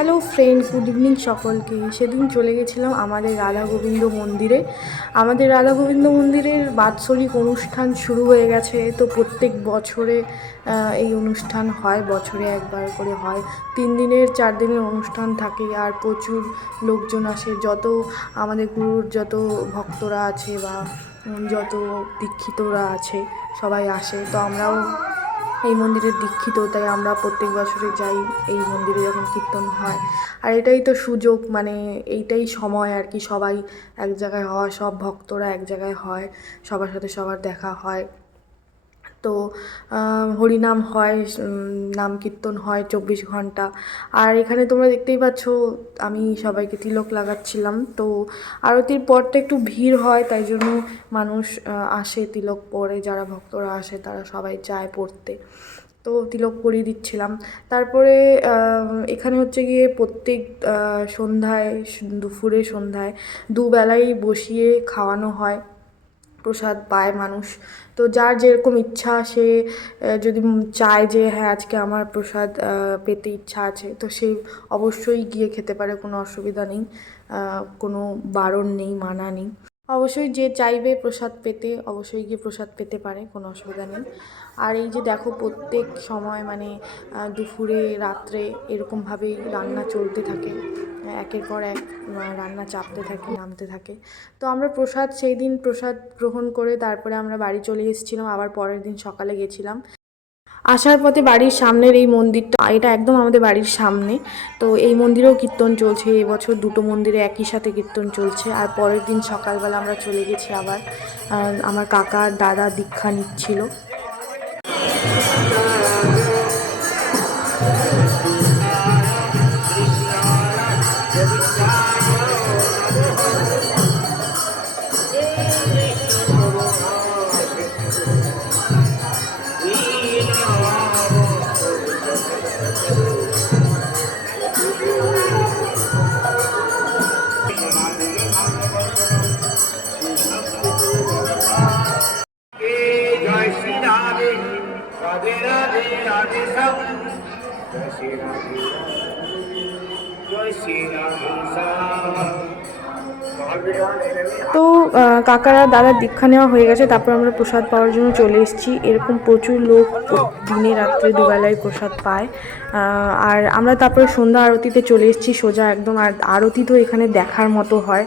Hello friend, good evening সকলকে। সেদিন চলে গেছিলাম আমাদের রাধা গোবিন্দ মন্দিরে। আমাদের রাধা গোবিন্দ মন্দিরের বাৎসরিক অনুষ্ঠান শুরু হয়ে গেছে। তো প্রত্যেক বছরে এই অনুষ্ঠান হয়, বছরে একবার করে হয়। 3 দিনের 4 দিনের অনুষ্ঠান থাকে আর প্রচুর লোকজন আসে। যত আমাদের গুরুর যত ভক্তরা আছে বা যত দীক্ষিতরা আছে সবাই আসে। তো আমরাও এই মন্দিরের দীক্ষিত, তাই আমরা প্রত্যেক বছরে যাই এই মন্দিরে যখন কীর্তন হয়। আর এটাই তো সুযোগ, মানে এইটাই সময় আর কি, সবাই এক জায়গায় হওয়া, সব ভক্তরা এক জায়গায় হয়, সবার সাথে সবার দেখা হয়। তো হরিনাম হয়, নাম কীর্তন হয় 24 ঘন্টা। আর এখানে তোমরা দেখতেই পাচ্ছ আমি সবাইকে তিলক লাগাচ্ছিলাম। তো আরতির পরটা একটু ভিড় হয়, তাই জন্য মানুষ আসে তিলক পরে, যারা ভক্তরা আসে তারা সবাই যায় পড়তে। তো তিলক পরিয়ে দিচ্ছিলাম। তারপরে এখানে হচ্ছে গিয়ে প্রত্যেক সন্ধ্যায়, দুপুরে সন্ধ্যায় দুবেলাই বসিয়ে খাওয়ানো হয়, প্রসাদ পায় মানুষ। তো যার যেরকম ইচ্ছা, সে যদি চায় যে হ্যাঁ আজকে আমার প্রসাদ পেতে ইচ্ছা আছে, তো সে অবশ্যই গিয়ে খেতে পারে, কোনো অসুবিধা নেই, কোনো বারণ নেই, মানা নেই। অবশ্যই যে চাইবে প্রসাদ পেতে অবশ্যই গিয়ে প্রসাদ পেতে পারে, কোনো অসুবিধা নেই। আর এই যে দেখো প্রত্যেক সময় মানে দুপুরে রাত্রে এরকমভাবেই রান্না চলতে থাকে, একের পর এক রান্না চাপতে থাকে, নামতে থাকে। তো আমরা প্রসাদ, সেই দিন প্রসাদ গ্রহণ করে তারপরে আমরা বাড়ি চলে এসেছিলাম। আবার পরের দিন সকালে গেছিলাম। আসার পথে বাড়ির সামনের এই মন্দিরটা, এটা একদম আমাদের বাড়ির সামনে। তো এই মন্দিরেও কীর্তন চলছে এবছর, দুটো মন্দিরে একই সাথে কীর্তন চলছে। আর পরের দিন সকালবেলা আমরা চলে গেছি আবার, আমার কাকা আর দাদা দীক্ষা নিচ্ছিল। রাধে রাধে রাধে শ্যাম, জয় শ্রী রাধে, জয় শ্রী রাধে শ্যাম। তো কাকারা দাদার দীক্ষা নেওয়া হয়ে গেছে, তারপর আমরা প্রসাদ পাওয়ার জন্য চলে এসেছি। এরকম প্রচুর লোক দিনে রাত্রে দুবেলায় প্রসাদ পায়। আর আমরা তারপরে সন্ধ্যা আরতিতে চলে এসেছি সোজা একদম। আর আরতি তো এখানে দেখার মতো হয়,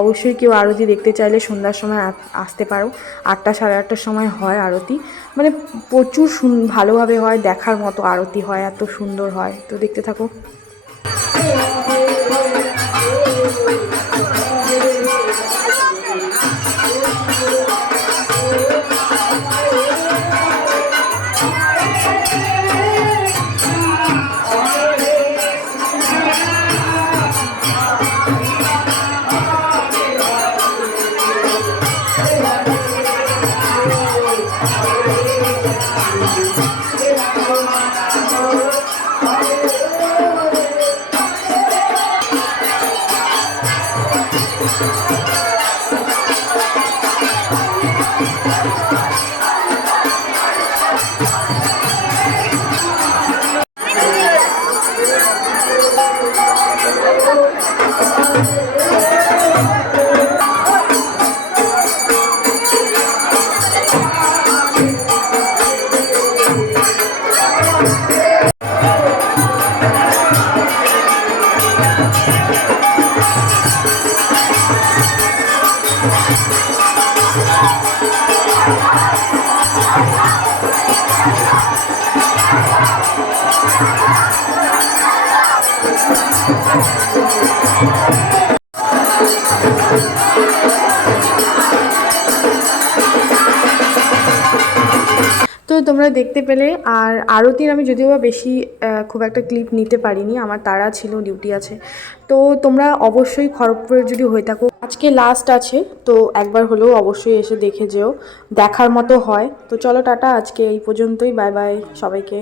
অবশ্যই কেউ আরতি দেখতে চাইলে সন্ধ্যার সময় আসতে পারো। 8টা সাড়ে 8টার সময় হয় আরতি, মানে প্রচুর ভালোভাবে হয়, দেখার মতো আরতি হয়, এত সুন্দর হয়। তো দেখতে থাকো। তো তোমরা দেখতে পেলে। আর আরতির আমি যদিও বা বেশি খুব একটা ক্লিপ নিতে পারিনি, আমার তাড়া ছিল, ডিউটি আছে। তো তোমরা অবশ্যই খড়গপুরে যদি হয়ে থাকো, আজকে লাস্ট আছে, তো একবার হলেও অবশ্যই এসে দেখে যেও, দেখার মতো হয়। তো চলো টাটা, আজকে এই পর্যন্তই, বাই বাই সবাইকে।